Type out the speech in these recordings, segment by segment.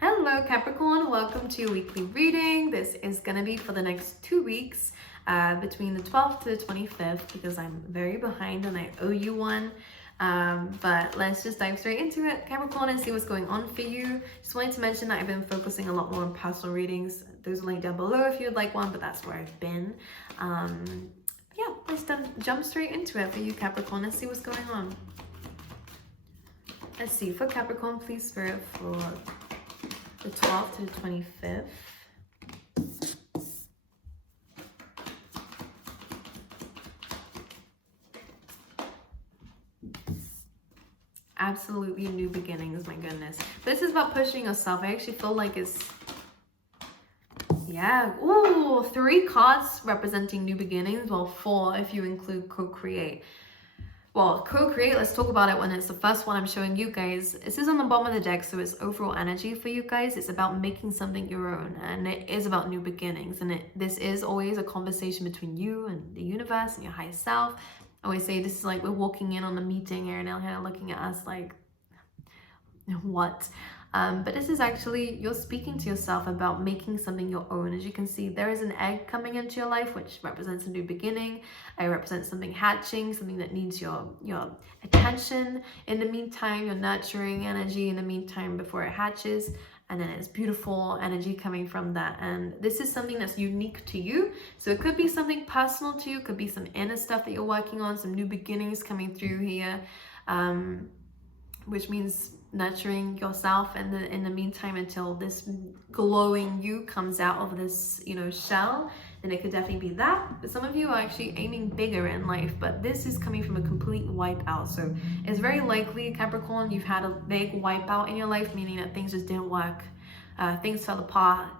Hello Capricorn, welcome to your weekly reading. This is going to be for the next 2 weeks, between the 12th to the 25th, because I'm very behind and I owe you one. But let's just dive straight into it, Capricorn, and see what's going on for you. Just wanted to mention that I've been focusing a lot more on personal readings. There's a link down below if you'd like one, but that's where I've been. Yeah, let's jump straight into it for you, Capricorn. Let's see what's going on. Let's see, for Capricorn, please, Spirit, for the 12th to the 25th. Absolutely new beginnings, my goodness. This is about pushing yourself. I actually feel like it's, yeah. Ooh, 3 cards representing new beginnings. Well, 4 if you include co-create. Well, co-create, let's talk about it when it's the first one I'm showing you guys. This is on the bottom of the deck, so it's overall energy for you guys. It's about making something your own, and it is about new beginnings. And this is always a conversation between you and the universe and your higher self. I always say this is like we're walking in on a meeting here and they're looking at us like, what? But this is actually, you're speaking to yourself about making something your own. As you can see, there is an egg coming into your life, which represents a new beginning. It represents something hatching, something that needs your attention. In the meantime, your nurturing energy in the meantime before it hatches. And then it's beautiful energy coming from that. And this is something that's unique to you. So it could be something personal to you. It could be some inner stuff that you're working on, some new beginnings coming through here, which means nurturing yourself in the meantime until this glowing you comes out of this, shell. Then it could definitely be that. But some of you are actually aiming bigger in life, but this is coming from a complete wipeout. So it's very likely, Capricorn, you've had a big wipeout in your life, meaning that things just didn't work. Things fell apart.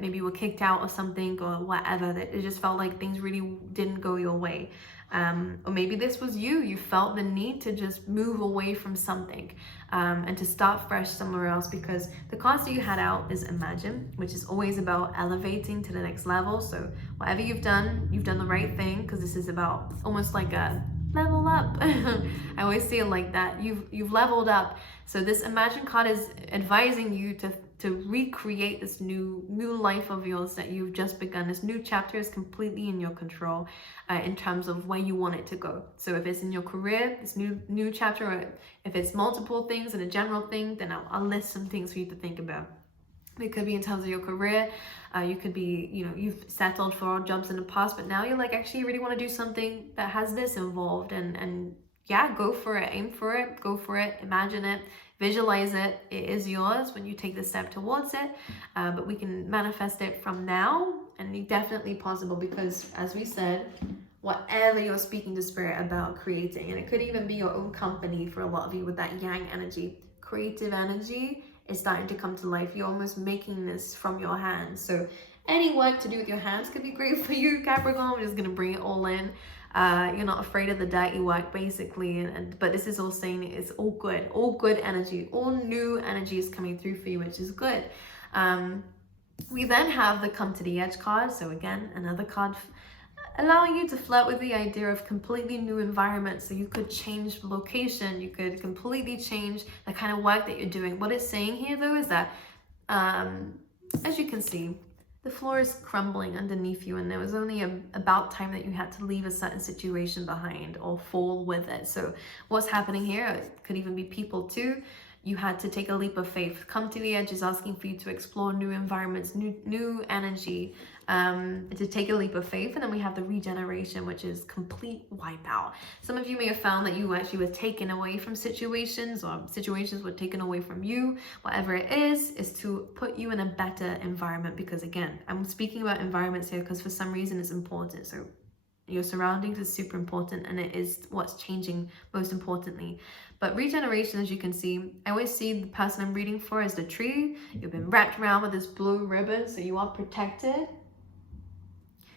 Maybe you were kicked out or something or whatever. That it just felt like things really didn't go your way. Or maybe this was you felt the need to just move away from something and to start fresh somewhere else, because the cards that you had out is Imagine, which is always about elevating to the next level. So whatever you've done the right thing, because this is about almost like a level up. I always say it like that. You've leveled up. So this Imagine card is advising you to recreate this new life of yours that you've just begun. This new chapter is completely in your control in terms of where you want it to go. So if it's in your career, this new chapter, or if it's multiple things and a general thing, then I'll list some things for you to think about. It could be in terms of your career. You could be, you've settled for jobs in the past, but now you're like, actually, you really want to do something that has this involved, and yeah, go for it, aim for it, go for it, imagine it, visualize it. It is yours when you take the step towards it, but we can manifest it from now, and it's definitely possible, because as we said, whatever you're speaking to Spirit about creating, and it could even be your own company for a lot of you with that yang energy, creative energy is starting to come to life. You're almost making this from your hands. So any work to do with your hands could be great for you, Capricorn. I'm just going to bring it all in. You're not afraid of the dirty work, basically, but this is all saying it's all good energy, all new energy is coming through for you, which is good. We then have the Come to the Edge card. So again, another card allowing you to flirt with the idea of completely new environments. So you could change location, you could completely change the kind of work that you're doing. What it's saying here, though, is that as you can see, the floor is crumbling underneath you, and there was only about time that you had to leave a certain situation behind or fall with it. So what's happening here, it could even be people too. You had to take a leap of faith. Come to the Edge is asking for you to explore new environments, new energy, to take a leap of faith. And then we have the Regeneration, which is complete wipeout. Some of you may have found that you actually were taken away from situations, or situations were taken away from you. Whatever it is to put you in a better environment, because again, I'm speaking about environments here because for some reason it's important. So your surroundings is super important, and it is what's changing most importantly. But regeneration, as you can see, I always see the person I'm reading for as the tree. You've been wrapped around with this blue ribbon, so you are protected.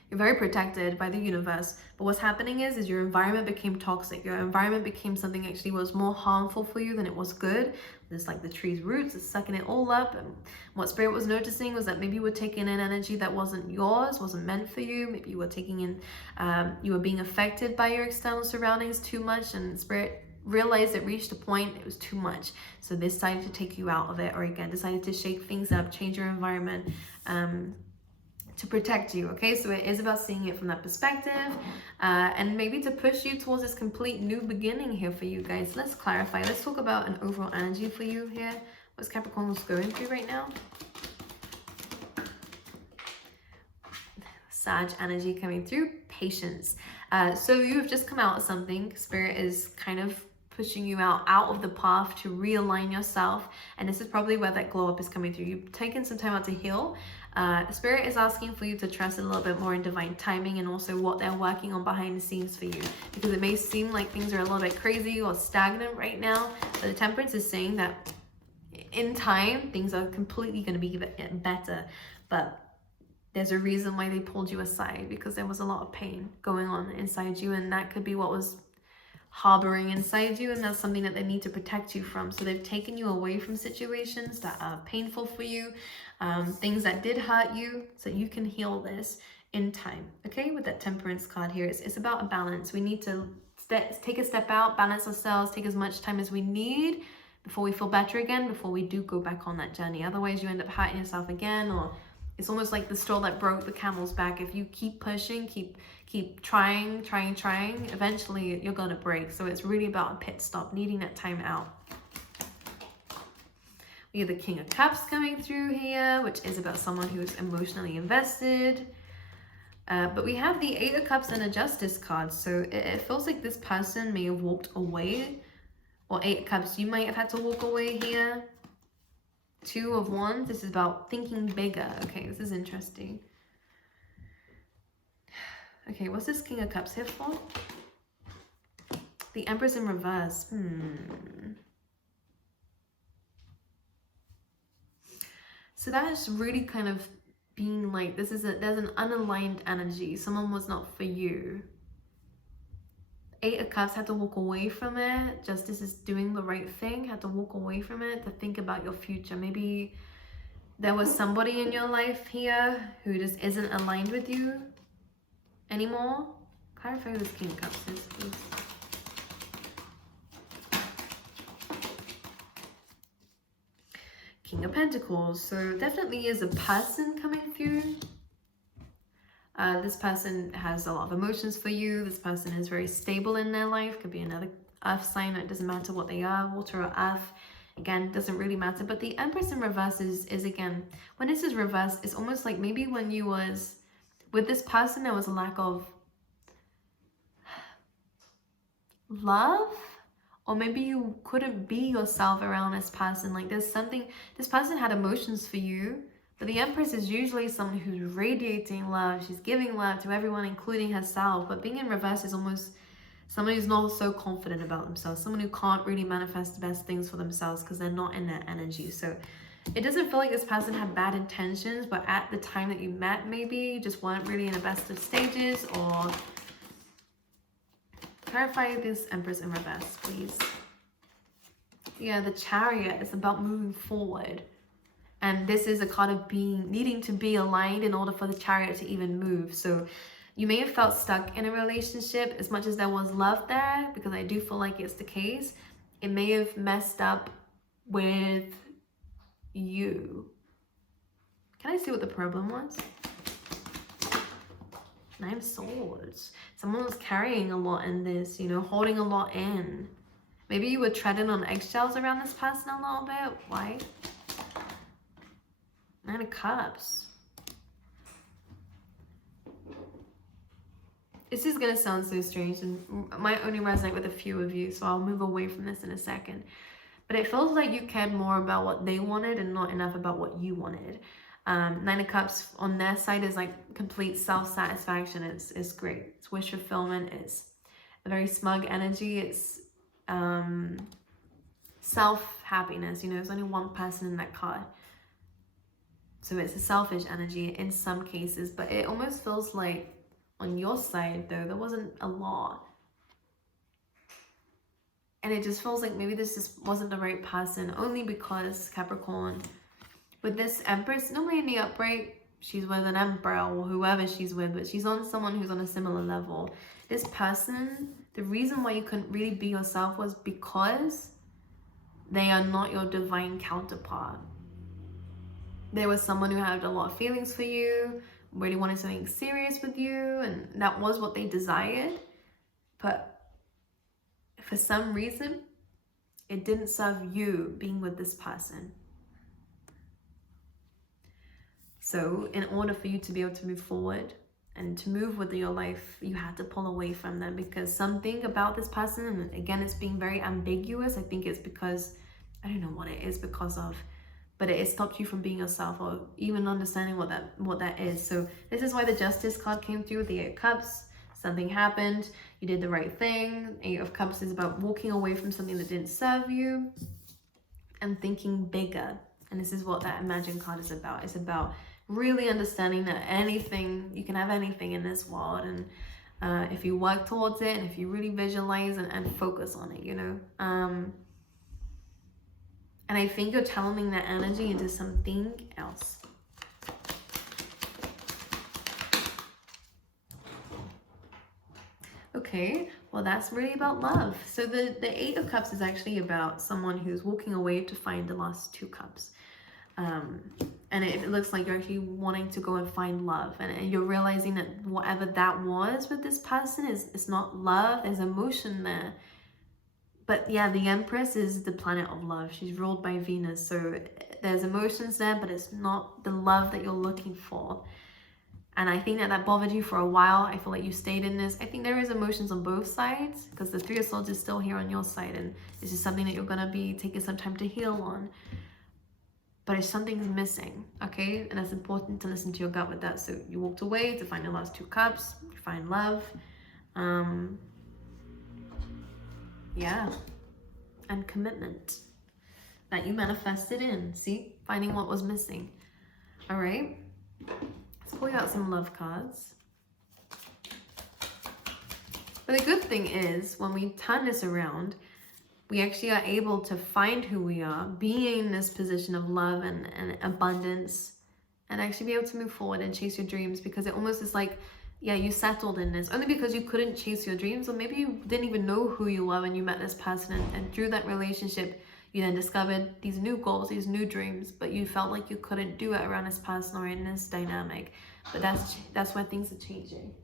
You're very protected by the universe. But what's happening is your environment became toxic. Your environment became something actually was more harmful for you than it was good. There's like the tree's roots, it's sucking it all up. And what Spirit was noticing was that maybe you were taking in energy that wasn't yours, wasn't meant for you. Maybe you were taking in, you were being affected by your external surroundings too much, and Spirit realized it reached a point, it was too much. So they decided to take you out of it, or again, decided to shake things up, change your environment, to protect you. Okay, so it is about seeing it from that perspective, and maybe to push you towards this complete new beginning here for you guys. Let's clarify. Let's talk about an overall energy for you here. What's Capricorn's going through right now? Sag energy coming through. Patience. So you've just come out of something. Spirit is kind of pushing you out of the path to realign yourself, and this is probably where that glow up is coming through. You've taken some time out to heal. Spirit is asking for you to trust a little bit more in divine timing, and also what they're working on behind the scenes for you, because it may seem like things are a little bit crazy or stagnant right now, but the Temperance is saying that in time things are completely going to be better. But there's a reason why they pulled you aside, because there was a lot of pain going on inside you, and that could be what was harboring inside you, and that's something that they need to protect you from. So they've taken you away from situations that are painful for you, things that did hurt you, so you can heal this in time. Okay, with that Temperance card here, it's about a balance. We need to take a step out, balance ourselves, take as much time as we need before we feel better again, before we do go back on that journey. Otherwise you end up hurting yourself again, or it's almost like the straw that broke the camel's back. If you keep pushing, keep trying, eventually you're gonna break. So it's really about a pit stop, needing that time out. We have the King of Cups coming through here, which is about someone who is emotionally invested. But we have the Eight of Cups and a Justice card. So it feels like this person may have walked away, or Eight of Cups, you might have had to walk away here. Two of Wands, this is about thinking bigger. Okay, this is interesting. Okay, what's this King of Cups here for? The Empress in reverse. So that is really kind of being like, there's an unaligned energy. Someone was not for you. Eight of Cups, had to walk away from it. Justice is doing the right thing, had to walk away from it to think about your future. Maybe there was somebody in your life here who just isn't aligned with you anymore. Clarify who this King of Cups is, please. King of Pentacles. So definitely is a person coming through. This person has a lot of emotions for you. This person is very stable in their life. Could be another earth sign. It doesn't matter what they are, water or earth. Again, doesn't really matter. But the Empress in reverse is again, when this is reversed, it's almost like maybe when you was with this person, there was a lack of love, or maybe you couldn't be yourself around this person. Like there's something, this person had emotions for you. But the Empress is usually someone who's radiating love. She's giving love to everyone, including herself. But being in reverse is almost someone who's not so confident about themselves. Someone who can't really manifest the best things for themselves because they're not in their energy. So it doesn't feel like this person had bad intentions, but at the time that you met, maybe you just weren't really in the best of stages. Or clarify this Empress in reverse, please. Yeah, the Chariot is about moving forward. And this is a card of needing to be aligned in order for the Chariot to even move. So you may have felt stuck in a relationship as much as there was love there, because I do feel like it's the case. It may have messed up with you. Can I see what the problem was? Nine of Swords. Someone was carrying a lot in this, you know, holding a lot in. Maybe you were treading on eggshells around this person a little bit. Why? Nine of Cups. This is going to sound so strange and might only resonate with a few of you, so I'll move away from this in a second. But it feels like you cared more about what they wanted and not enough about what you wanted. Nine of Cups on their side is like complete self-satisfaction. It's great. It's wish fulfillment. It's a very smug energy. It's self-happiness. You know, there's only one person in that card. So it's a selfish energy in some cases, but it almost feels like on your side, though, there wasn't a lot. And it just feels like maybe this just wasn't the right person, only because Capricorn, with this Empress, normally in the upright, she's with an Emperor or whoever she's with, but she's on someone who's on a similar level. This person, the reason why you couldn't really be yourself was because they are not your divine counterpart. There was someone who had a lot of feelings for you, really wanted something serious with you, and that was what they desired. But for some reason, it didn't serve you being with this person. So in order for you to be able to move forward and to move with your life, you had to pull away from them, because something about this person, and again, it's being very ambiguous. I think it's because, I don't know what it is because of, but it stopped you from being yourself or even understanding what that is. So this is why the Justice card came through with the 8 of Cups. Something happened, you did the right thing. 8 of Cups is about walking away from something that didn't serve you and thinking bigger. And this is what that Imagine card is about. It's about really understanding that anything, you can have anything in this world, and if you work towards it, and if you really visualize and focus on it, you know. And I think you're channeling that energy into something else. Okay, well, that's really about love. So the 8 of Cups is actually about someone who's walking away to find the last 2 cups. And it looks like you're actually wanting to go and find love. And you're realizing that whatever that was with this person is not love. There's emotion there. But yeah, the Empress is the planet of love. She's ruled by Venus. So there's emotions there, but it's not the love that you're looking for. And I think that bothered you for a while. I feel like you stayed in this. I think there is emotions on both sides, because the 3 of Swords is still here on your side. And this is something that you're going to be taking some time to heal on. But if something's missing, okay? And it's important to listen to your gut with that. So you walked away to find the last 2 cups. You find love. Yeah, and commitment that you manifested in. See, finding what was missing. All right, let's pull out some love cards. But the good thing is, when we turn this around, we actually are able to find who we are, being in this position of love and abundance, and actually be able to move forward and chase your dreams, because it almost is like, yeah, you settled in this only because you couldn't chase your dreams, or maybe you didn't even know who you were when you met this person, and through that relationship you then discovered these new goals, these new dreams, but you felt like you couldn't do it around this person or in this dynamic. But that's where things are changing.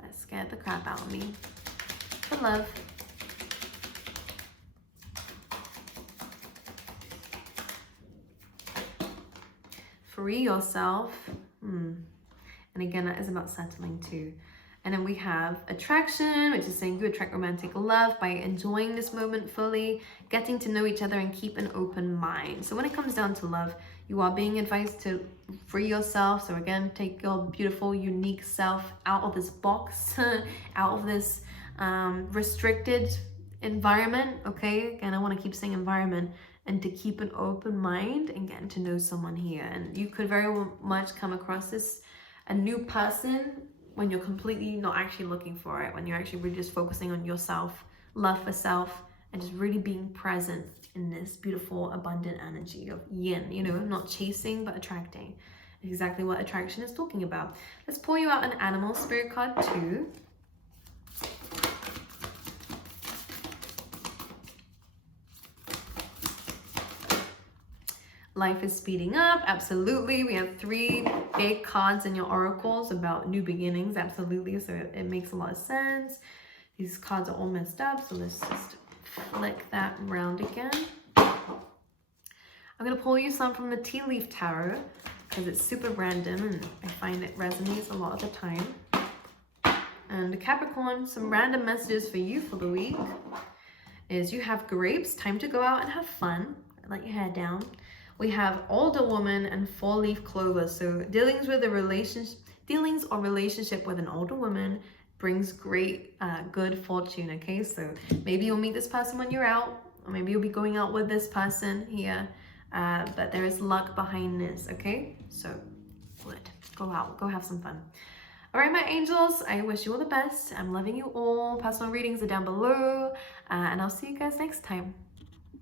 That scared the crap out of me. But love. Free yourself. And again, that is about settling too. And then we have attraction, which is saying you attract romantic love by enjoying this moment fully, getting to know each other, and keep an open mind. So when it comes down to love, you are being advised to free yourself. So again, take your beautiful, unique self out of this box, out of this restricted environment. Okay, again, I want to keep saying environment, and to keep an open mind and getting to know someone here. And you could very much come across a new person when you're completely not actually looking for it, when you're actually really just focusing on yourself, love for self, and just really being present in this beautiful, abundant energy of yin, you know, not chasing, but attracting. Exactly what attraction is talking about. Let's pull you out an animal spirit card too. Life is speeding up, absolutely. We have 3 big cards in your oracles about new beginnings, absolutely. So it makes a lot of sense. These cards are all messed up, so let's just flick that around again. I'm gonna pull you some from the Tea Leaf Tarot, because it's super random and I find it resonates a lot of the time. And Capricorn, some random messages for you for the week is you have grapes, time to go out and have fun, let your hair down. We have older woman and 4-leaf clover. So dealings or relationship with an older woman brings great good fortune. Okay, so maybe you'll meet this person when you're out, or maybe you'll be going out with this person here, but there is luck behind this. Okay, so good, go out, go have some fun. All right, my angels, I wish you all the best. I'm loving you all. Personal readings are down below, and I'll see you guys next time.